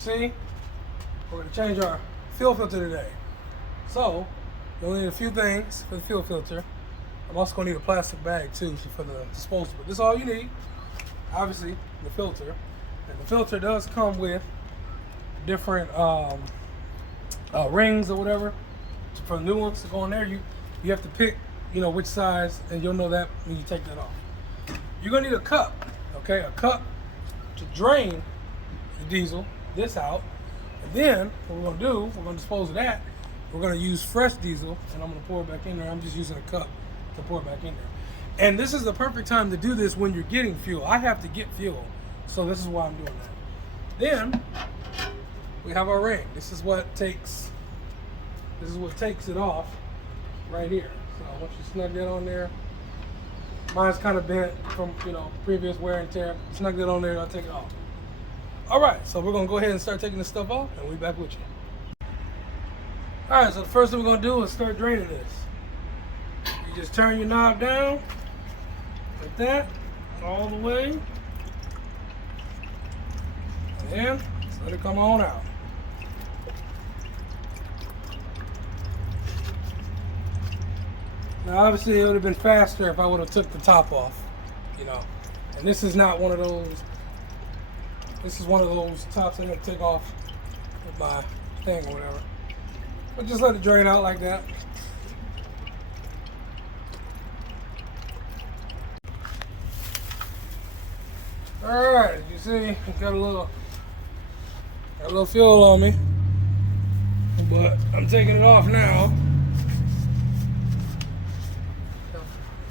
See, we're going to change our fuel filter today. So, you'll need a few things for the fuel filter. I'm also going to need a plastic bag too for the disposal. But this is all you need. Obviously, the filter. And the filter does come with different rings or whatever for the new ones to go in there. You have to pick, which size, and you'll know that when you take that off. You're going to need a cup, okay? A cup to drain the diesel, this out. And then what we're going to do, we're going to dispose of that. We're going to use fresh diesel, and I'm going to pour it back in there. I'm just using a cup to pour it back in there. And this is the perfect time to do this when you're getting fuel. I have to get fuel, so this is why I'm doing that. Then we have our ring. This is what takes it off right here. So once you snug that on there, mine's kind of bent from previous wear and tear. Snug that on there, and I'll take it off. All right, so we're gonna go ahead and start taking this stuff off, and we'll be back with you. All right, so the first thing we're gonna do is start draining this. You just turn your knob down like that, all the way, and then just let it come on out. Now, obviously, it would have been faster if I would have took the top off, And this is not one of those. This is one of those tops I got to take off with my thing or whatever. But just let it drain out like that. All right, as you see, it's got a little fuel on me, but I'm taking it off now.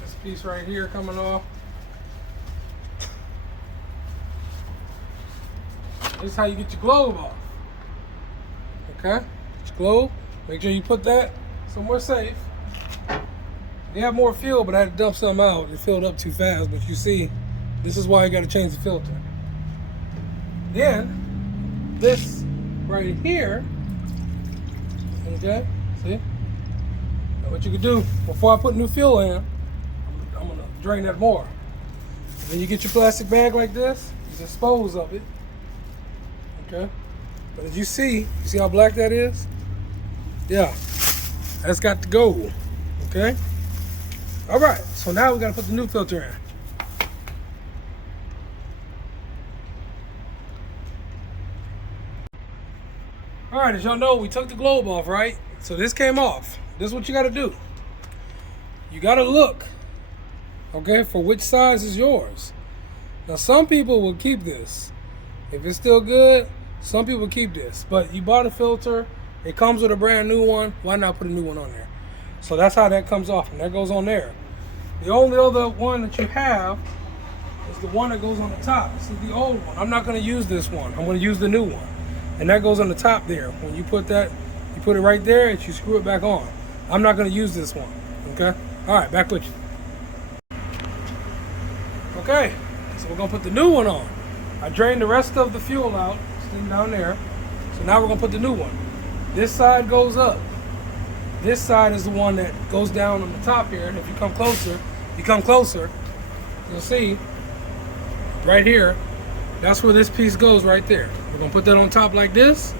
This piece right here coming off. This is how you get your globe off. Okay? Get your globe. Make sure you put that somewhere safe. You have more fuel, but I had to dump some out. It filled up too fast, but you see, this is why you got to change the filter. Then, this right here, okay? See? Now what you can do, before I put new fuel in, I'm going to drain that more. And then you get your plastic bag like this, you dispose of it. Okay, but as you see how black that is? Yeah, that's got to go. Okay, all right, so now we got to put the new filter in. All right, as y'all know, we took the globe off, right? So this came off. This is what you got to do. You got to look, okay, for which size is yours. Now, some people will keep this. If it's still good, some people keep this. But you bought a filter, it comes with a brand new one, why not put a new one on there? So that's how that comes off, and that goes on there. The only other one that you have is the one that goes on the top. This is the old one. I'm not going to use this one. I'm going to use the new one. And that goes on the top there. When you put that, you put it right there and you screw it back on. I'm not going to use this one, okay? All right, back with you. Okay, so we're going to put the new one on. I drained the rest of the fuel out, sitting down there. So now we're gonna put the new one. This side goes up. This side is the one that goes down on the top here. And if you come closer, you'll see right here, that's where this piece goes right there. We're gonna put that on top like this,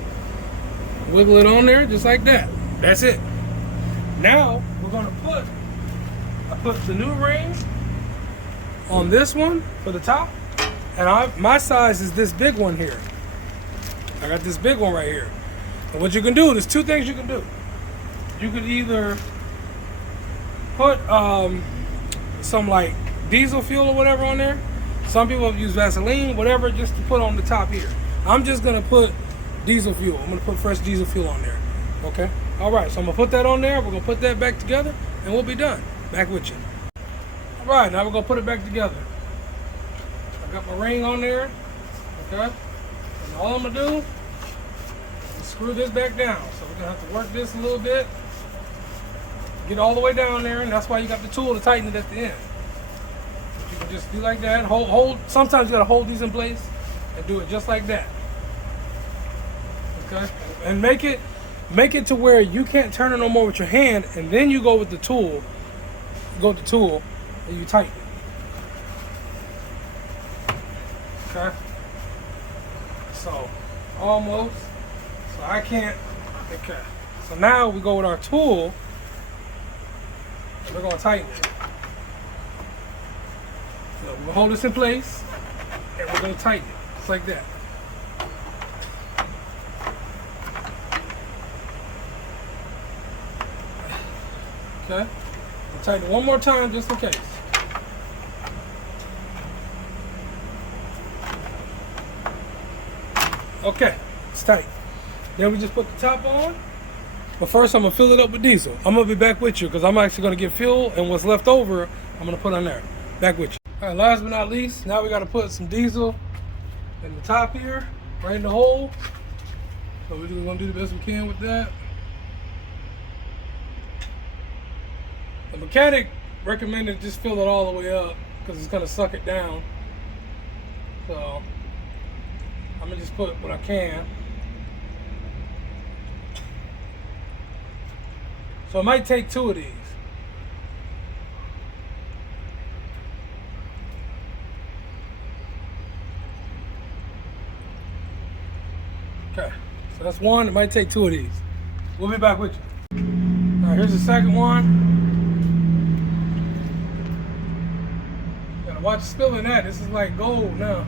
wiggle it on there just like that. That's it. Now we're gonna I put the new ring on this one for the top. And my size is this big one here. I got this big one right here. And what you can do, there's two things you can do. You could either put some like diesel fuel or whatever on there. Some people use Vaseline, whatever, just to put on the top here. I'm just gonna put diesel fuel. I'm gonna put fresh diesel fuel on there. Okay? All right, so I'm gonna put that on there. We're gonna put that back together and we'll be done. Back with you. All right, now we're gonna put it back together. I got my ring on there, okay? And all I'm gonna do is screw this back down. So we're gonna have to work this a little bit, get all the way down there, and that's why you got the tool to tighten it at the end. But you can just do like that, hold. Sometimes you gotta hold these in place and do it just like that, okay? And make it to where you can't turn it no more with your hand, and then you go with the tool, and you tighten it. Okay. So almost. So I can't. Okay. So now we go with our tool. And we're gonna tighten it. So we'll hold this in place, and we're gonna tighten it, just like that. Okay. We'll tighten it one more time, just in case. Okay, it's tight. Then we just put the top on. But first, I'm gonna fill it up with diesel. I'm gonna be back with you because I'm actually gonna get fuel, and what's left over, I'm gonna put on there. Back with you. All right, last but not least, now we gotta put some diesel in the top here, right in the hole. So we're just gonna do the best we can with that. The mechanic recommended just fill it all the way up because it's gonna suck it down. So I'm gonna just put what I can. So it might take 2 of these. Okay, so that's one. It might take 2 of these. We'll be back with you. All right, here's the second one. Gotta watch spilling that. This is like gold now.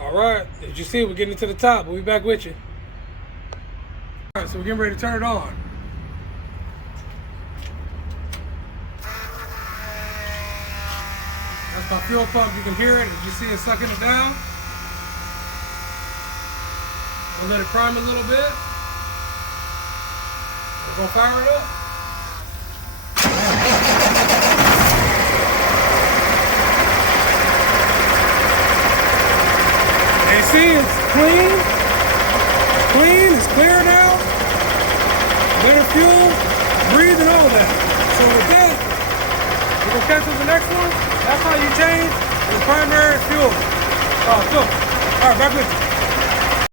All right, as you see, we're getting to the top. We'll be back with you. All right, so we're getting ready to turn it on. That's my fuel pump. You can hear it. As you see it sucking it down. We'll let it prime a little bit. We're gonna fire it up. See, it's clean, it's clear now, better fuel, breathe and all that. So with that, we're gonna catch up the next one. That's how you change the primary fuel. Oh, cool. All right, back with you.